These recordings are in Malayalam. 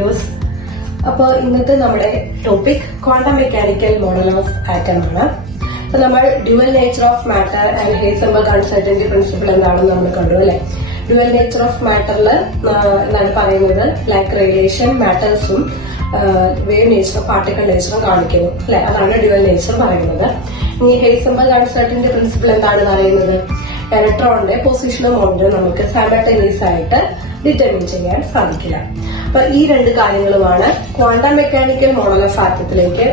viewers. അപ്പോൾ ഇന്നത്തെ നമ്മുടെ topic quantum mechanical model of atom ആണ്. അപ്പോൾ നമ്മൾ dual nature of matter and Heisenberg uncertainty principle എന്താണെന്ന് നമ്മൾ കണ്ടു അല്ലെ. ഡ്യുവൽ നേച്ചർ ഓഫ് മാറ്ററിൽ എന്താണ് പറയുന്നത്, ലൈക്ക് റേഡിയേഷൻ മാറ്റേഴ്സും വേവ് നേച്ചറും പാർട്ടിക്കൽ നേച്ചറും കാണിക്കുന്നു അല്ലെ. അതാണ് ഡ്യുവൽ നേച്ചർ പറയുന്നത്. ഇനി ഹൈസൻബർഗ് അൺസർട്ടനിറ്റി പ്രിൻസിപ്പിൾ എന്താണ് പറയുന്നത്, ഇലക്ട്രോണിന്റെ പൊസിഷനും മൊമെന്റും നമുക്ക് സൈമൾട്ടേനിയസ് ആയിട്ട് ഡിറ്റർമിൻ ചെയ്യാൻ സാധിക്കില്ല. അപ്പൊ ഈ രണ്ട് കാര്യങ്ങളുമാണ് ക്വാണ്ടം മെക്കാനിക്കൽ മോഡൽ ഓഫ് ആറ്റത്തിലേക്ക്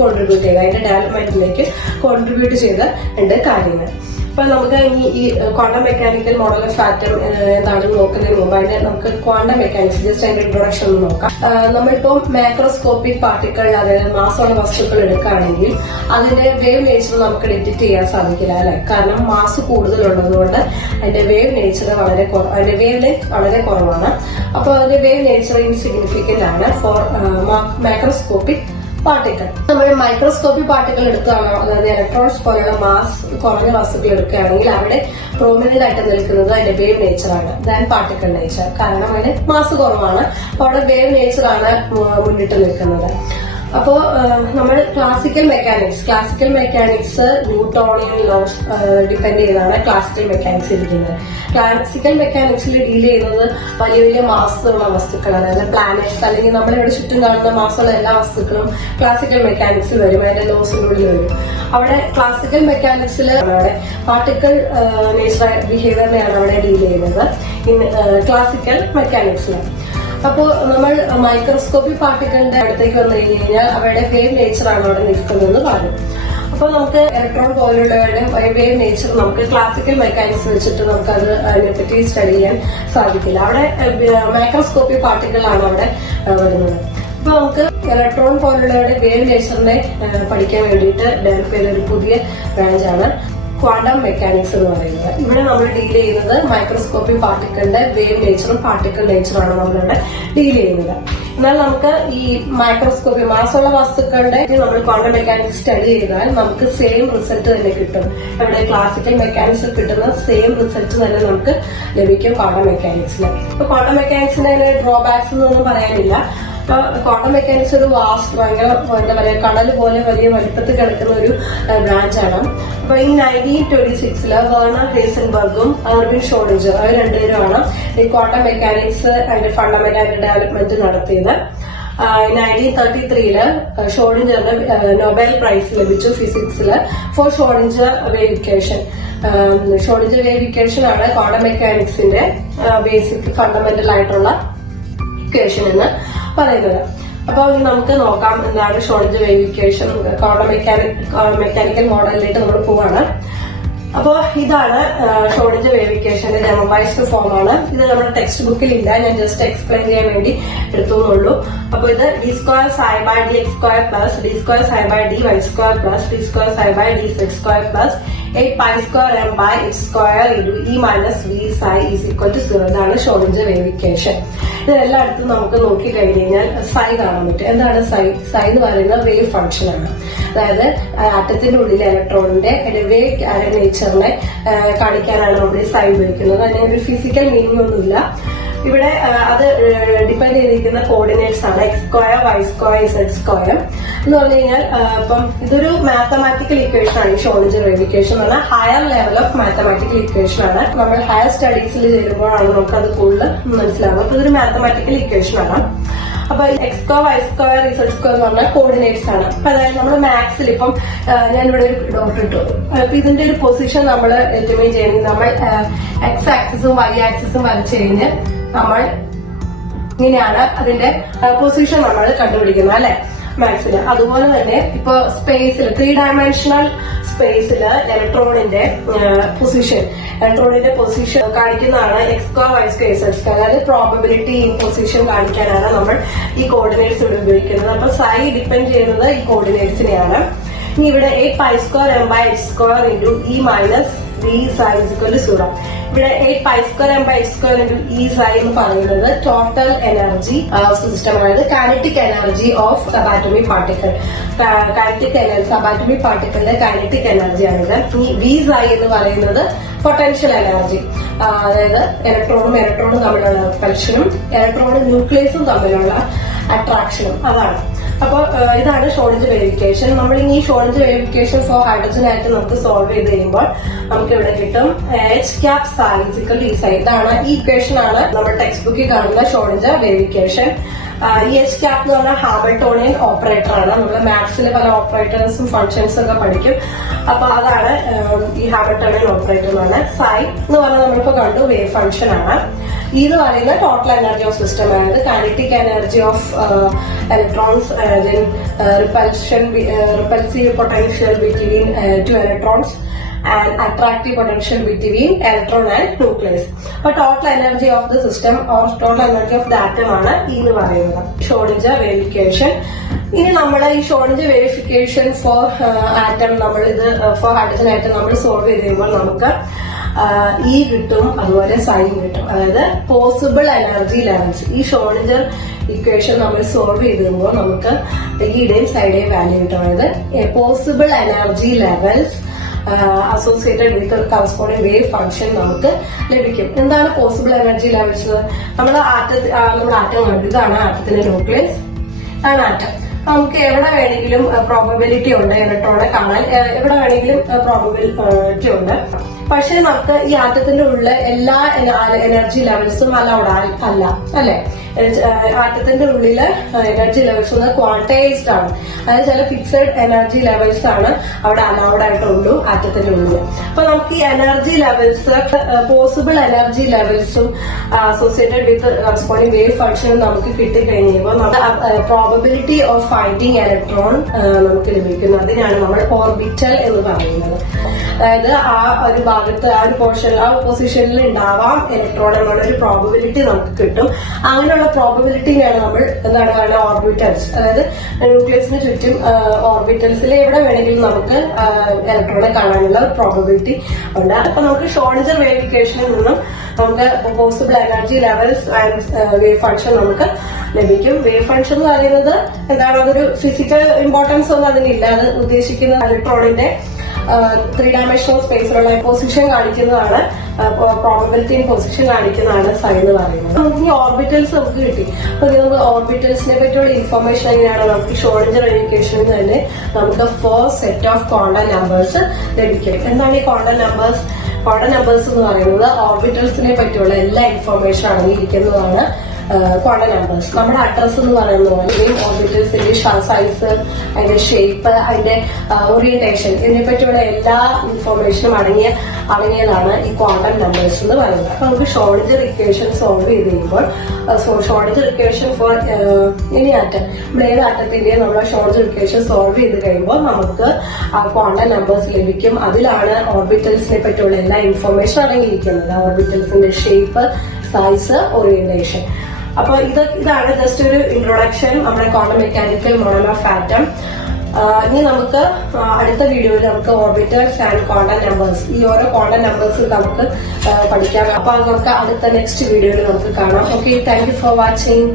കോൺട്രിബ്യൂട്ട് ചെയ്ത, അതിന്റെ ഡെവലപ്മെന്റിലേക്ക് കോൺട്രിബ്യൂട്ട് ചെയ്ത രണ്ട് കാര്യങ്ങൾ. അപ്പൊ നമുക്ക് ഈ quantum mechanical model of atom എന്താണെന്ന് നോക്കുന്നതിന് മുമ്പ് അതിന്റെ നമുക്ക് ക്വാണ്ടം മെക്കാനിക്സ് ജസ്റ്റ് അതിന്റെ ഇൻട്രൊഡക്ഷൻ ഒന്ന് നോക്കാം. നമ്മളിപ്പോ മൈക്രോസ്കോപ്പിക് പാർട്ടിക്കിൾ, അതായത് മാസമുള്ള വസ്തുക്കൾ എടുക്കുകയാണെങ്കിൽ അതിന്റെ വേവ് നേച്ചർ നമുക്ക് ഡിറ്റക്ട് ചെയ്യാൻ സാധിക്കില്ല അല്ലെ. കാരണം മാസ് കൂടുതലുള്ളതുകൊണ്ട് അതിന്റെ വേവ് നേച്ചർ അതിന്റെ വേവ് ലെങ്ത് വളരെ കുറവാണ്. അപ്പോൾ അതിന്റെ വേവ് നേച്ചർ ഇൻസിഗ്നിഫിക്കന്റ് ആണ് ഫോർ മൈക്രോസ്കോപ്പിക് പാർട്ടിക്കിൾ. നമ്മൾ മൈക്രോസ്കോപ്പിക് പാർട്ടിക്കിൾ എടുക്കുകയാണോ, അതായത് ഇലക്ട്രോൺസ് പോലെയുള്ള മാസ് കുറഞ്ഞ വസ്തുക്കൾ എടുക്കുകയാണെങ്കിൽ അവിടെ പ്രോമിനന്റ് ആയിട്ട് നിൽക്കുന്നത് അതിന്റെ വേവ് നേച്ചറാണ് ദാൻ പാർട്ടിക്കിൾ നേച്ചർ. കാരണം അതിന് മാസ് കുറവാണ്, അപ്പോൾ അവിടെ വേവ് നേച്ചറാണ് മുന്നിട്ട് നിൽക്കുന്നത്. അപ്പോ നമ്മൾ classical mechanics Newtonian laws depend ചെയ്താണ് ക്ലാസിക്കൽ മെക്കാനിക്സ് ഇരിക്കുന്നത്. ക്ലാസിക്കൽ മെക്കാനിക്സിൽ ഡീൽ ചെയ്യുന്നത് വലിയ വലിയ മാസമുള്ള വസ്തുക്കൾ, അതായത് പ്ലാനറ്റ്സ് അല്ലെങ്കിൽ നമ്മളിവിടെ ചുറ്റും കാണുന്ന മാസമുള്ള എല്ലാ വസ്തുക്കളും ക്ലാസിക്കൽ മെക്കാനിക്സിൽ വരും, അതിന്റെ ലോസിന്റെ ഉള്ളിൽ വരും. അവിടെ ക്ലാസിക്കൽ മെക്കാനിക്സിൽ അവിടെ പാർട്ടിക്കിൾ നേച്ചർ ബിഹേവിയറിനെയാണ് അവിടെ ഡീൽ ചെയ്യുന്നത് ക്ലാസിക്കൽ മെക്കാനിക്സിൽ. അപ്പോൾ നമ്മൾ മൈക്രോസ്കോപ്പിക് പാർട്ടിക്കിളിന്റെ അടുത്തേക്ക് വന്നു കഴിഞ്ഞാൽ അവരുടെ വേവ് നേച്ചറാണ് അവിടെ നിൽക്കുന്നതെന്ന് പറഞ്ഞു. അപ്പോൾ നമുക്ക് ഇലക്ട്രോൺ പോലുള്ളവരുടെ വേവ് നേച്ചർ നമുക്ക് ക്ലാസിക്കൽ മെക്കാനിക്സ് വെച്ചിട്ട് നമുക്കത് അതിനെപ്പറ്റി സ്റ്റഡി ചെയ്യാൻ സാധിക്കില്ല. അവിടെ മൈക്രോസ്കോപ്പിക് പാർട്ടിക്കിളാണ് അവിടെ വരുന്നത്. അപ്പൊ നമുക്ക് ഇലക്ട്രോൺ പോലുള്ളവരുടെ വേവ് നേച്ചറിനെ പഠിക്കാൻ വേണ്ടിയിട്ട് ഡെവലപ്പ് ചെയ്ത ഒരു പുതിയ ബ്രാഞ്ചാണ് ക്വാണ്ടം മെക്കാനിക്സ് എന്ന് പറയുന്നത്. ഇവിടെ നമ്മൾ ഡീൽ ചെയ്യുന്നത് മൈക്രോസ്കോപ്പിക് പാർട്ടിക്കിളിന്റെ വേവ് നേച്ചറും പാർട്ടിക്കിൾ നേച്ചറാണ് നമ്മളിവിടെ ഡീൽ ചെയ്യുന്നത്. എന്നാൽ നമുക്ക് ഈ മൈക്രോസ്കോപ്പിക് മാസമുള്ള വസ്തുക്കളുടെ നമ്മൾ ക്വാണ്ടം മെക്കാനിക്സ് സ്റ്റഡി ചെയ്താൽ നമുക്ക് സെയിം റിസൾട്ട് തന്നെ കിട്ടും. ഇവിടെ ക്ലാസിക്കൽ മെക്കാനിക്സിൽ കിട്ടുന്ന സെയിം റിസൾട്ട് തന്നെ നമുക്ക് ലഭിക്കും ക്വാണ്ടം മെക്കാനിക്സിൽ. ഇപ്പൊ ക്വാണ്ടം മെക്കാനിക്സിന്റെ ഡ്രോബാക്സ് എന്നൊന്നും പറയാനില്ല. ക്വാണ്ടം മെക്കാനിക്സ് ഒരു വാസ്റ്റ്, ഭയങ്കര എന്താ പറയുക, കടൽ പോലെ വലിയ വലിപ്പത്തിൽ കിടക്കുന്ന ഒരു ബ്രാഞ്ചാണ്. അപ്പൊ ഈ 1926 വെർണർ ഹൈസൻബർഗും എർവിൻ ഷ്രോഡിഞ്ചർ അവർ രണ്ടുപേരുമാണ് ഈ ക്വാണ്ടം മെക്കാനിക്സ് അതിന്റെ ഫണ്ടമെന്റൽ ആയിട്ട് ഡെവലപ്മെന്റ് നടത്തിയത്. 1933 ഷ്രോഡിഞ്ചറിന് നൊബേൽ പ്രൈസ് ലഭിച്ചു ഫിസിക്സിൽ for Schrodinger wave equation. Schrodinger wave equation ആണ് ക്വാണ്ടം മെക്കാനിക്സിന്റെ ബേസിക് ഫണ്ടമെന്റൽ ആയിട്ടുള്ള ഇക്വേഷൻ എന്ന് പറയുന്നത്. അപ്പൊ നമുക്ക് നോക്കാം എന്താണ് Schrodinger wave equation. Quantum mechanical മോഡലിലേക്ക് നമ്മൾ പോവാണ്. അപ്പൊ ഇതാണ് ഷ്രോഡിഞ്ചർ വേവ് ഇക്വേഷന്റെ ജനറലൈസ്ഡ് ഫോം ആണ്. ഇത് നമ്മുടെ ടെക്സ്റ്റ് ബുക്കിൽ ഇല്ല, ഞാൻ ജസ്റ്റ് എക്സ്പ്ലെയിൻ ചെയ്യാൻ വേണ്ടി എടുത്തുള്ളൂ. അപ്പൊ ഇത് d² psi by dx² plus d² psi by dy² plus d² psi by dz² plus 8π² m by h² into e minus v psi is equal to 0. ഇതാണ് ഷ്രോഡിഞ്ചർ വേവ് ഇക്വേഷൻ. ഇതെല്ലായിടത്തും നമുക്ക് നോക്കി കഴിഞ്ഞ് കഴിഞ്ഞാൽ സൈ കാണാൻ പറ്റും. എന്താണ് സൈ? സൈ എന്ന് പറയുന്നത് വേവ് ഫംഗ്ഷൻ ആണ്. അതായത് ആറ്റത്തിന്റെ ഉള്ളിലെ ഇലക്ട്രോണിന്റെ വേവ് നേച്ചറിനെ കാണിക്കാനാണ് നമ്മൾ ഈ സൈ ഉപയോഗിക്കുന്നത്. അതിന് ഒരു ഫിസിക്കൽ മീനിങ് ഒന്നുമില്ല. ഇവിടെ അത് ഡിപ്പെൻഡ് ചെയ്തിരിക്കുന്ന കോർഡിനേറ്റ്സ് ആണ് x² y² z² എന്ന് പറഞ്ഞു കഴിഞ്ഞാൽ. ഇപ്പം ഇതൊരു മാത്തമാറ്റിക്കൽ ഇക്വേഷൻ ആണ്. ഈ ഷ്രോഡിഞ്ചർ വേവ് ഇക്വേഷൻ എന്ന് പറഞ്ഞാൽ higher level of mathematical equation ആണ്. നമ്മൾ ഹയർ സ്റ്റഡീസിൽ ചേരുമ്പോഴാണ് നമുക്ക് അത് കൂടുതൽ മനസ്സിലാവുക. അപ്പൊ ഇതൊരു മാത്തമാറ്റിക്കൽ ഇക്വേഷൻ ആണ്. അപ്പൊ x² y² z² എന്ന് പറഞ്ഞാൽ കോർഡിനേറ്റ്സ് ആണ്. അപ്പൊ അതായത് നമ്മുടെ മാത്സിൽ ഇപ്പം ഞാനിവിടെ ഒരു ഡോട്ട് ഇട്ടു. അപ്പൊ ഇതിന്റെ ഒരു പൊസിഷൻ നമ്മൾ ഡിറ്റർമൈൻ ചെയ്യണമെങ്കിൽ നമ്മൾ x ആക്സിസും y ആക്സിസും വരച്ചു കഴിഞ്ഞ് നമ്മൾ ഇങ്ങനെയാണ് അതിന്റെ പൊസിഷൻ നമ്മൾ കണ്ടുപിടിക്കുന്നത് അല്ലെ മാത്സില്. അതുപോലെ തന്നെ ഇപ്പൊ സ്പേസിൽ 3 ഡയമെൻഷണൽ സ്പേസില് ഇലക്ട്രോണിന്റെ പൊസിഷൻ കാണിക്കുന്നതാണ് x² y² z². അതായത് പ്രോബബിലിറ്റി ഇൻ പൊസിഷൻ കാണിക്കാനാണ് നമ്മൾ ഈ കോർഡിനേറ്റ്സ് ഇവിടെ ഉപയോഗിക്കുന്നത്. അപ്പൊ സൈ ഡിപ്പെൻഡ് ചെയ്യുന്നത് ഈ കോർഡിനേറ്റ്സിനെയാണ്. ഇനി ഇവിടെ 8π² m by h² into e minus v psi is equal to 0. ഇവിടെ 8π² and π² into E എന്ന് പറയുന്നത് ടോട്ടൽ എനർജി സിസ്റ്റം, അതായത് kinetic energy of subatomic particle. Kinetic energy subatomic പാർട്ടിക്കിളിന്റെ കൈനറ്റിക് എനർജിയാണിത്. ഈ V എന്ന് പറയുന്നത് പൊട്ടൻഷ്യൽ എനർജി, അതായത് ഇലക്ട്രോണും തമ്മിലുള്ള റിപ്പൽഷനും ഇലക്ട്രോണും ന്യൂക്ലിയസും തമ്മിലുള്ള അട്രാക്ഷനും, അതാണ്. അപ്പോൾ ഇതാണ് ഷ്രോഡിഞ്ചർ വേരിഫിക്കേഷൻ. നമ്മൾ ഈ ഷ്രോഡിഞ്ചർ വേരിഫിക്കേഷൻ ഫോർ ഹൈഡ്രജൻ ആയിട്ട് നമുക്ക് സോൾവ് ചെയ്ത് കഴിയുമ്പോൾ നമുക്ക് ഇവിടെ കിട്ടും H∼psi. ഇതാണ് ഈ ഇക്വേഷൻ ആണ് നമ്മുടെ ടെക്സ്റ്റ് ബുക്കിൽ കാണുന്ന ഷ്രോഡിഞ്ചർ വേരിഫിക്കേഷൻ. ഈ H∼ എന്ന് പറഞ്ഞാൽ ഹാമിൽട്ടോണിയൻ ഓപ്പറേറ്റർ ആണ്. നമ്മൾ മാത്സിൽ പല ഓപ്പറേറ്റേഴ്സും ഫംഗ്ഷൻസും ഒക്കെ പഠിക്കും. അപ്പൊ അതാണ് ഈ ഹാമിൽട്ടോണിയൻ ഓപ്പറേറ്റർ എന്ന് പറഞ്ഞാൽ. Psi എന്ന് പറഞ്ഞാൽ നമ്മളിപ്പോ കണ്ടു വേവ് ഫംഗ്ഷൻ ആണ്. എന്ന് പറയുന്ന ടോട്ടൽ എനർജി ഓഫ് സിസ്റ്റം, അതായത് kinetic energy of electrons, repulsive potential between two electrons and attractive potential between electron and nucleus. But total energy of the system or total energy of the atom ആണ് എന്ന് പറയുന്നത് ഷ്രോഡിഞ്ചർ വേരിഫിക്കേഷൻ. ഇനി നമ്മൾ ഈ ഷ്രോഡിഞ്ചർ വേരിഫിക്കേഷൻ ഫോർ ആറ്റം, നമ്മൾ ഇത് ഫോർ ഹൈഡ്രജൻ ആറ്റം നമ്മൾ സോൾവ് ചെയ്ത് കഴിയുമ്പോൾ നമുക്ക് E കിട്ടും, അതുപോലെ സൈൻ കിട്ടും, അതായത് പോസിബിൾ എനർജി ലെവൽസ്. ഈ ഷ്രോഡിഞ്ചർ ഇക്വേഷൻ നമ്മൾ സോൾവ് ചെയ്ത് കഴിയുമ്പോൾ നമുക്ക് ഈയുടെയും സൈഡേയും വാല്യൂ കിട്ടും, അതായത് possible energy levels associated with corresponding wave function നമുക്ക് ലഭിക്കും. എന്താണ് പോസിബിൾ എനർജി ലെവൽസ്? നമ്മുടെ ആറ്റം കണ്ടു, ഇതാണ് ആറ്റത്തിന്റെ ന്യൂക്ലിയസ്, ആണ് ആറ്റം. നമുക്ക് എവിടെ വേണമെങ്കിലും പ്രോബബിലിറ്റി ഉണ്ട് ഇലക്ട്രോണെ കാണാൻ, എവിടെ വേണമെങ്കിലും പ്രോബബിലിറ്റി ഉണ്ട്. പക്ഷെ നമുക്ക് ഈ ആറ്റത്തിന്റെ ഉള്ളിൽ എല്ലാ എനർജി ലെവൽസും അലൗഡ് അല്ല, അല്ലെ? ആറ്റത്തിന്റെ ഉള്ളില് എനർജി ലെവൽസ് ക്വാണ്ടൈസ്ഡ് ആണ്, അതായത് ചില ഫിക്സഡ് എനർജി ലെവൽസ് ആണ് അവിടെ അലൗഡ് ആയിട്ടുള്ളൂ ആറ്റത്തിന്റെ ഉള്ളിൽ. അപ്പൊ നമുക്ക് ഈ എനർജി ലെവൽസ്, പോസിബിൾ എനർജി ലെവൽസും അസോസിയേറ്റഡ് വിത്ത് കറസ്പോണ്ടിങ് വേവ് ഫംഗ്ഷനും നമുക്ക് കിട്ടിക്കഴിയുമ്പോൾ നമുക്ക് പ്രോബബിലിറ്റി ഓഫ് ഫൈൻഡിങ് ഇലക്ട്രോൺ നമുക്ക് ലഭിക്കുന്നു. അതിനാണ് നമ്മൾ ഓർബിറ്റൽ എന്ന് പറയുന്നത്. അതായത് ആ ഒരു ഭാഗത്ത്, ആ ഒരു പൊസിഷനിൽ ഉണ്ടാവാം ഇലക്ട്രോൺ എന്നുള്ള ഒരു പ്രോബബിലിറ്റി നമുക്ക് കിട്ടും. അങ്ങനെയുള്ള പ്രോബബിലിറ്റിയാണ് നമ്മൾ എന്താണ് പറയുക ഓർബിറ്റൽസ്, അതായത് ന്യൂക്ലിയസിന് ചുറ്റും ഓർബിറ്റൽസിൽ എവിടെ വേണമെങ്കിലും നമുക്ക് ഇലക്ട്രോണെ കാണാനുള്ള പ്രോബബിലിറ്റി ഉണ്ട്. അപ്പൊ നമുക്ക് ഷ്രോഡിഞ്ചർ വേരിഫിക്കേഷനിൽ നിന്നും നമുക്ക് possible energy levels and wave function നമുക്ക് ലഭിക്കും. വേവ് ഫംഗ്ഷൻ എന്ന് പറയുന്നത് എന്താണ്, അതൊരു ഫിസിക്കൽ ഇമ്പോർട്ടൻസ് ഒന്നും അതിനില്ല. അത് ഉദ്ദേശിക്കുന്ന ഇലക്ട്രോണിന്റെ 3-dimensional സ്പേസിലുള്ള പൊസിഷൻ കാണിക്കുന്നതാണ്, പ്രോബബിലിറ്റി പൊസിഷൻ കാണിക്കുന്നതാണ് സൈൻ എന്ന് പറയുന്നത്. നമുക്ക് ഈ ഓർബിറ്റൽസ് നമുക്ക് കിട്ടി. അപ്പൊ നമുക്ക് ഓർബിറ്റൽസിനെ പറ്റിയുള്ള ഇൻഫർമേഷൻ എങ്ങനെയാണ് നമുക്ക് ഷ്രോഡിഞ്ചർ വേരിഫിക്കേഷനിൽ തന്നെ നമുക്ക് 4 സെറ്റ് ഓഫ് ക്വാണ്ടം നമ്പേഴ്സ് ലഭിക്കും. എന്താണ് ഈ ക്വാണ്ടം നമ്പേഴ്സ്? ക്വാണ്ടം നമ്പേഴ്സ് എന്ന് പറയുന്നത് ഓർബിറ്റൽസിനെ പറ്റിയുള്ള എല്ലാ ഇൻഫർമേഷൻ അടങ്ങിയിരിക്കുന്നതാണ് ക്വാണ്ടം നമ്പേഴ്സ്. നമ്മുടെ അഡ്രസ് എന്ന് പറയുന്ന പോലെ ഓർബിറ്റൽസിന്റെ സൈസ്, അതിന്റെ ഷേപ്പ്, അതിന്റെ ഓറിയന്റേഷൻ, ഇതിനെപ്പറ്റിയുള്ള എല്ലാ ഇൻഫർമേഷനും അടങ്ങിയതാണ് ഈ ക്വാണ്ടം നമ്പേഴ്സ് എന്ന് പറയുന്നത്. അപ്പൊ നമുക്ക് ഷ്രോഡിഞ്ചർ ഇക്വേഷൻ സോൾവ് ചെയ്ത് കഴിയുമ്പോൾ, Schrödinger equation for any atom, നമ്മൾ ഏത് ആറ്റത്തിന്റെ നമ്മൾ ഷ്രോഡിഞ്ചർ ഇക്വേഷൻ സോൾവ് ചെയ്ത് കഴിയുമ്പോൾ നമുക്ക് ക്വാണ്ടം നമ്പേഴ്സ് ലഭിക്കും. അതിലാണ് ഓർബിറ്റൽസിനെ പറ്റിയുള്ള എല്ലാ ഇൻഫർമേഷൻ അടങ്ങിയിരിക്കുന്നത്. ഓർബിറ്റൽസിന്റെ ഷേപ്പ്, സൈസ്, ഓറിയന്റേഷൻ. അപ്പൊ ഇതാണ് ജസ്റ്റ് ഒരു ഇൻട്രൊഡക്ഷൻ നമ്മുടെ quantum mechanical model of atom. ഇനി നമുക്ക് അടുത്ത വീഡിയോയിൽ നമുക്ക് ഓർബിറ്റൽസ് ആൻഡ് ക്വാണ്ടം നമ്പേഴ്സ്, ഈ ഓരോ ക്വാണ്ടം നമ്പേഴ്സ് നമുക്ക് പഠിക്കാം. അപ്പൊ നമുക്ക് അടുത്ത നെക്സ്റ്റ് വീഡിയോയിൽ നമുക്ക് കാണാം. Okay, thank you for watching.